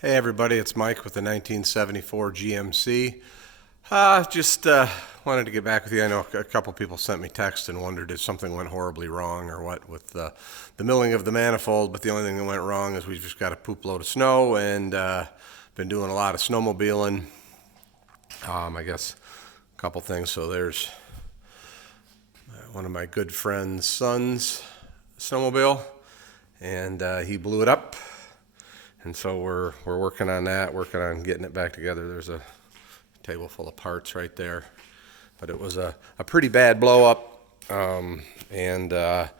Hey everybody, it's Mike with the 1974 GMC. Just wanted to get back with you. I know a couple people sent me text and wondered if something went horribly wrong or what with the milling of the manifold, but the only thing that went wrong is we've just got a poop load of snow and been doing a lot of snowmobiling. I guess a couple things. So there's one of my good friend's son's snowmobile, and he blew it up. And so we're working on that, working on getting it back together. There's a table full of parts right there. But it was a pretty bad blow up. And the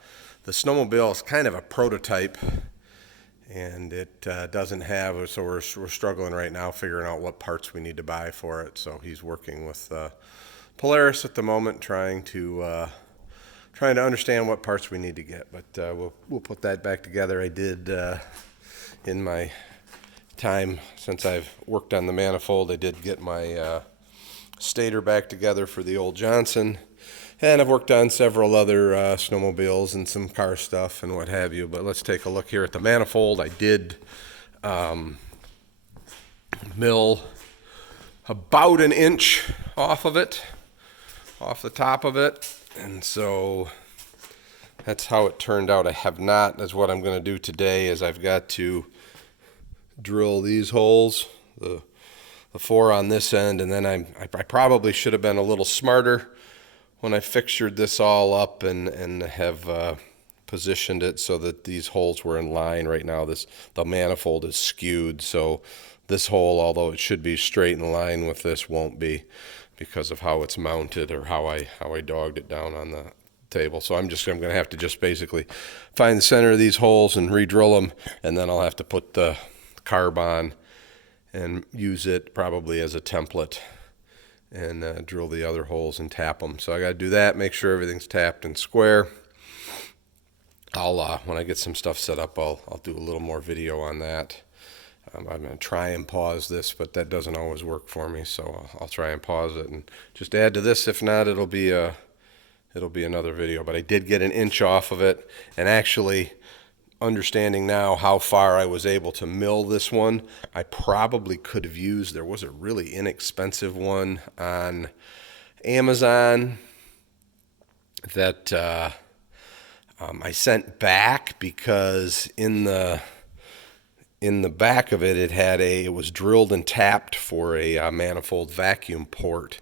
snowmobile is kind of a prototype. And it doesn't have, so we're struggling right now figuring out what parts we need to buy for it. So he's working with Polaris at the moment, trying to understand what parts we need to get. But we'll put that back together. I did... in my time since I've worked on the manifold, I did get my stator back together for the old Johnson, and I've worked on several other snowmobiles and some car stuff and what have you. But let's take a look here at the manifold. I did mill about an inch off of it, off the top of it, and so that's how it turned out. I have not, that's what I'm going to do today, is I've got to drill these holes, the four on this end, and then I probably should have been a little smarter when I fixtured this all up and have positioned it so that these holes were in line. Right now the manifold is skewed, so this hole, although it should be straight in line with this, won't be because of how it's mounted or how I dogged it down on the table. So I'm going to have to just basically find the center of these holes and re-drill them, and then I'll have to put the carb on and use it probably as a template and drill the other holes and tap them. So I got to do that, make sure everything's tapped and square. I'll when I get some stuff set up, I'll do a little more video on that. I'm going to try and pause this, but that doesn't always work for me, so I'll try and pause it and just add to this. If not, it'll be another video. But I did get an inch off of it, and actually understanding now how far I was able to mill this one, I probably could have used, there was a really inexpensive one on Amazon that I sent back because in the back of it, it was drilled and tapped for a manifold vacuum port.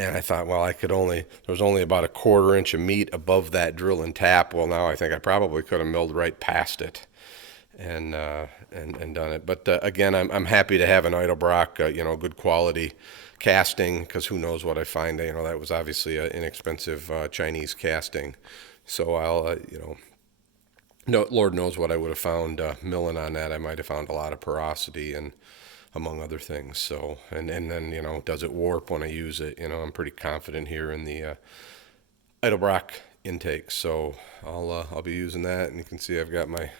And I thought, well, there was only about a 1/4 inch of meat above that drill and tap. Well, now I think I probably could have milled right past it and done it. But again, I'm happy to have an Edelbrock, good quality casting, because who knows what I find. That was obviously an inexpensive Chinese casting. So I'll, no, Lord knows what I would have found milling on that. I might have found a lot of porosity and among other things. So, and then, does it warp when I use it? I'm pretty confident here in the Edelbrock intake. So I'll be using that, and you can see I've got my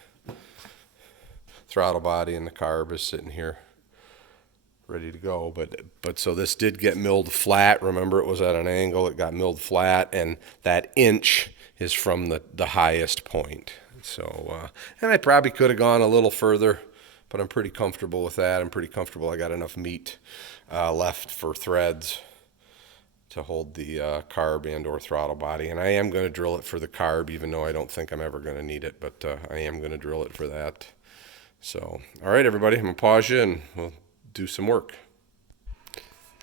throttle body and the carb is sitting here ready to go. But so this did get milled flat. Remember, it was at an angle. It got milled flat, and that inch is from the highest point. So, and I probably could have gone a little further, but I'm pretty comfortable with that. I'm pretty comfortable I got enough meat left for threads to hold the carb and or throttle body. And I am going to drill it for the carb, even though I don't think I'm ever going to need it, but I am going to drill it for that. So, all right, everybody, I'm going to pause you and we'll do some work.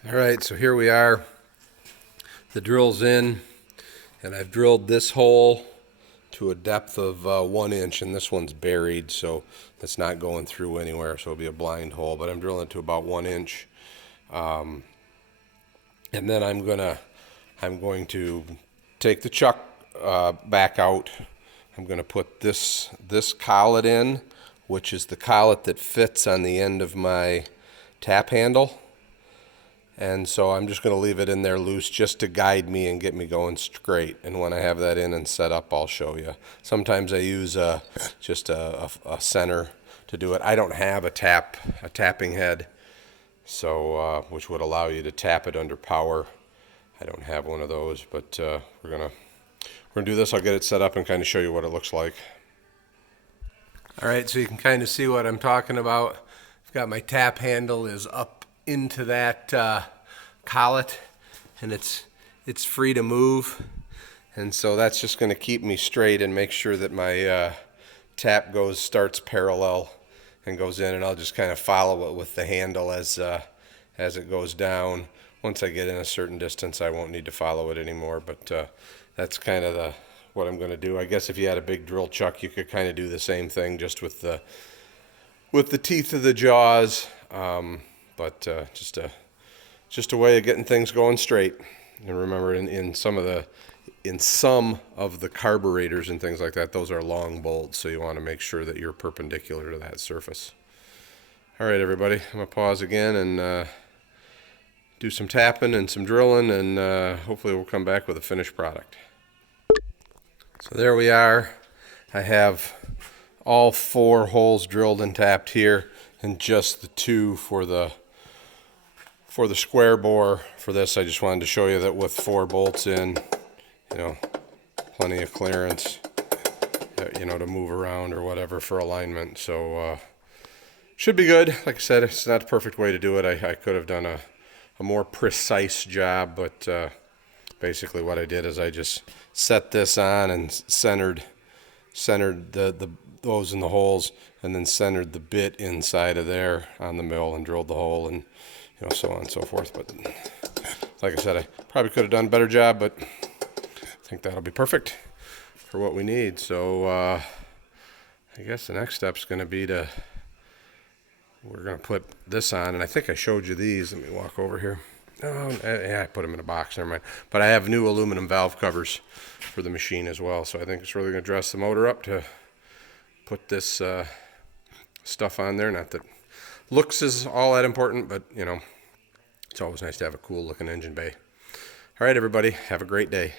All right, so here we are. The drill's in, and I've drilled this hole to a depth of 1 inch, and this one's buried, so it's not going through anywhere, so it'll be a blind hole, but I'm drilling to about 1 inch. And then I'm going to take the chuck back out. I'm going to put this collet in, which is the collet that fits on the end of my tap handle. And so I'm just going to leave it in there loose just to guide me and get me going straight. And when I have that in and set up, I'll show you. Sometimes I use just a center to do it. I don't have a tapping head, so which would allow you to tap it under power. I don't have one of those, but we're gonna do this. I'll get it set up and kind of show you what it looks like. All right, so you can kind of see what I'm talking about. I've got my tap handle is up into that collet, and it's free to move. And so that's just going to keep me straight and make sure that my tap starts parallel and goes in, and I'll just kind of follow it with the handle as it goes down. Once I get in a certain distance, I won't need to follow it anymore, but that's kind of what I'm going to do. I guess if you had a big drill chuck, you could kind of do the same thing just with the teeth of the jaws, but just a way of getting things going straight. And remember, in some of the carburetors and things like that, those are long bolts, so you want to make sure that you're perpendicular to that surface. All right, everybody, I'm going to pause again and do some tapping and some drilling, and hopefully we'll come back with a finished product. So there we are. I have all 4 holes drilled and tapped here, and just the 2 for the square bore. For this, I just wanted to show you that with 4 bolts in, plenty of clearance, to move around or whatever for alignment. So should be good. Like I said, it's not the perfect way to do it. I could have done a more precise job, but basically what I did is I just set this on and centered those in the holes, and then centered the bit inside of there on the mill and drilled the hole, and so on and so forth. But like I said, I probably could have done a better job, but I think that'll be perfect for what we need. So I guess the next step's going to be we're going to put this on, and I think I showed you these. Let me walk over here. Oh, yeah, I put them in a box, never mind. But I have new aluminum valve covers for the machine as well, so I think it's really going to dress the motor up to put this stuff on there. Not that looks is all that important, but it's always nice to have a cool looking engine bay. All right, everybody, have a great day.